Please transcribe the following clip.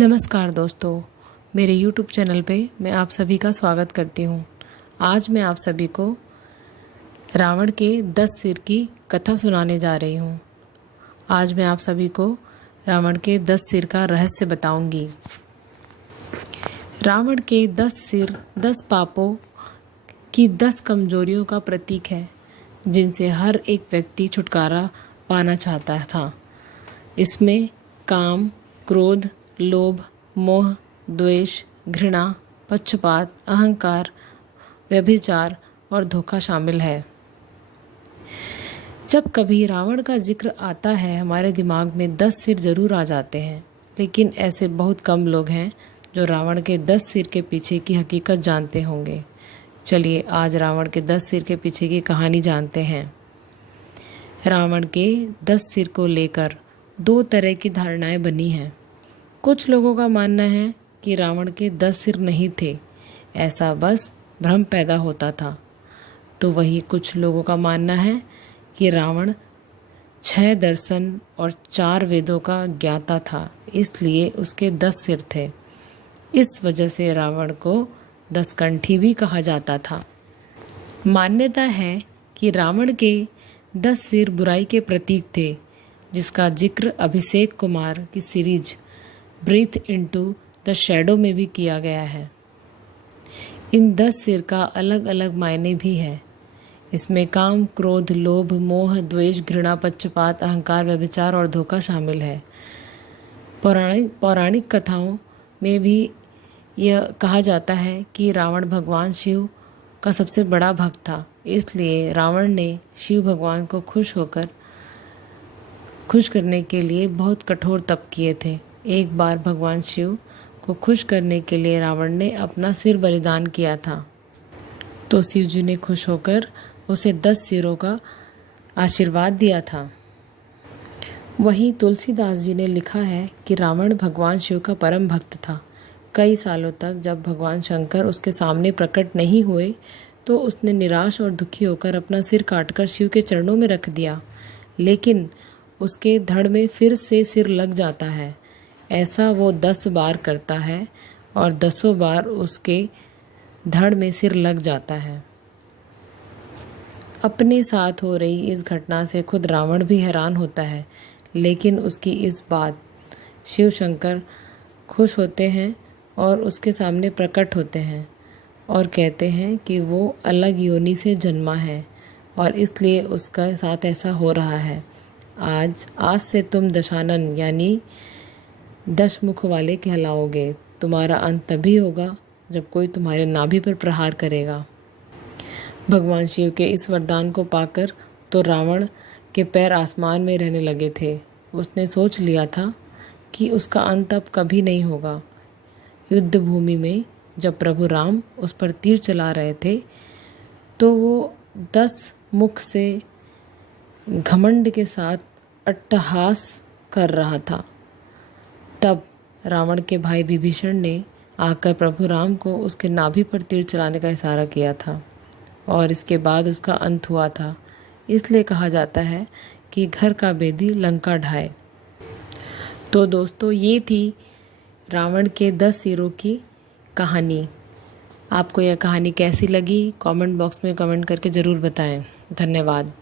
नमस्कार दोस्तों, मेरे YouTube चैनल पे मैं आप सभी का स्वागत करती हूँ। आज मैं आप सभी को रावण के 10 सिर की कथा सुनाने जा रही हूँ। आज मैं आप सभी को रावण के 10 सिर का रहस्य बताऊंगी। रावण के 10 सिर 10 पापों की 10 कमजोरियों का प्रतीक है, जिनसे हर एक व्यक्ति छुटकारा पाना चाहता था। इसमें काम, क्रोध, लोभ, मोह, द्वेष, घृणा, पक्षपात, अहंकार, व्यभिचार और धोखा शामिल है। जब कभी रावण का जिक्र आता है, हमारे दिमाग में 10 सिर जरूर आ जाते हैं, लेकिन ऐसे बहुत कम लोग हैं जो रावण के 10 सिर के पीछे की हकीकत जानते होंगे। चलिए आज रावण के 10 सिर के पीछे की कहानी जानते हैं। रावण के 10 सिर को लेकर 2 तरह की धारणाएं बनी हैं। कुछ लोगों का मानना है कि रावण के 10 सिर नहीं थे, ऐसा बस भ्रम पैदा होता था। तो वही कुछ लोगों का मानना है कि रावण 6 दर्शन और 4 वेदों का ज्ञाता था, इसलिए उसके 10 सिर थे। इस वजह से रावण को 10 कंठी भी कहा जाता था। मान्यता है कि रावण के 10 सिर बुराई के प्रतीक थे, जिसका जिक्र अभिषेक कुमार की series breath into the shadow में भी किया गया है। इन 10 सिर का अलग अलग मायने भी है। इसमें काम, क्रोध, लोभ, मोह, द्वेष, घृणा, पक्षपात, अहंकार, व्यभिचार और धोखा शामिल है। पौराणिक कथाओं में भी यह कहा जाता है कि रावण भगवान शिव का सबसे बड़ा भक्त था, इसलिए रावण ने शिव भगवान को खुश करने के लिए बहुत कठोर तप किए थे। एक बार भगवान शिव को खुश करने के लिए रावण ने अपना सिर बलिदान किया था, तो शिव जी ने खुश होकर उसे 10 सिरों का आशीर्वाद दिया था। वहीं तुलसीदास जी ने लिखा है कि रावण भगवान शिव का परम भक्त था। कई सालों तक जब भगवान शंकर उसके सामने प्रकट नहीं हुए, तो उसने निराश और दुखी होकर अपना सिर काटकर शिव के चरणों में रख दिया, लेकिन उसके धड़ में फिर से सिर लग जाता है। ऐसा वो 10 बार करता है और 10 बार उसके धड़ में सिर लग जाता है। अपने साथ हो रही इस घटना से खुद रावण भी हैरान होता है, लेकिन उसकी इस बात शिव शंकर खुश होते हैं और उसके सामने प्रकट होते हैं और कहते हैं कि वो अलग योनि से जन्मा है और इसलिए उसका साथ ऐसा हो रहा है। आज से तुम दशानन यानी 10 मुख वाले कहलाओगे। तुम्हारा अंत तभी होगा जब कोई तुम्हारे नाभि पर प्रहार करेगा। भगवान शिव के इस वरदान को पाकर तो रावण के पैर आसमान में रहने लगे थे। उसने सोच लिया था कि उसका अंत अब कभी नहीं होगा। युद्ध भूमि में जब प्रभु राम उस पर तीर चला रहे थे, तो वो 10 मुख से घमंड के साथ अट्टहास कर रहा था। तब रावण के भाई विभीषण ने आकर प्रभु राम को उसके नाभि पर तीर चलाने का इशारा किया था और इसके बाद उसका अंत हुआ था। इसलिए कहा जाता है कि घर का बेदी लंका ढाए। तो दोस्तों, ये थी रावण के 10 सिरों की कहानी। आपको यह कहानी कैसी लगी, कमेंट बॉक्स में कमेंट करके ज़रूर बताएं। धन्यवाद।